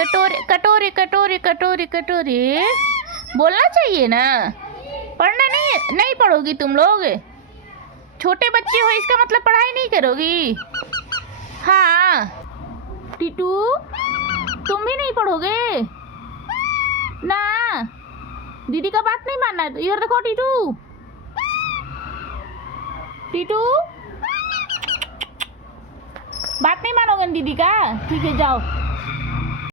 कटोरे कटोरे कटोरे कटोरे कटोरे बोलना चाहिए ना। पढ़ना नहीं पढ़ोगी तुम लोग? छोटे बच्चे हो इसका मतलब पढ़ाई नहीं करोगी? हाँ टीटू, तुम भी नहीं पढ़ोगे ना? दीदी का बात नहीं मानना है? इधर देखो टीटू, टीटू बात नहीं मानोगे दीदी का? ठीक है जाओ।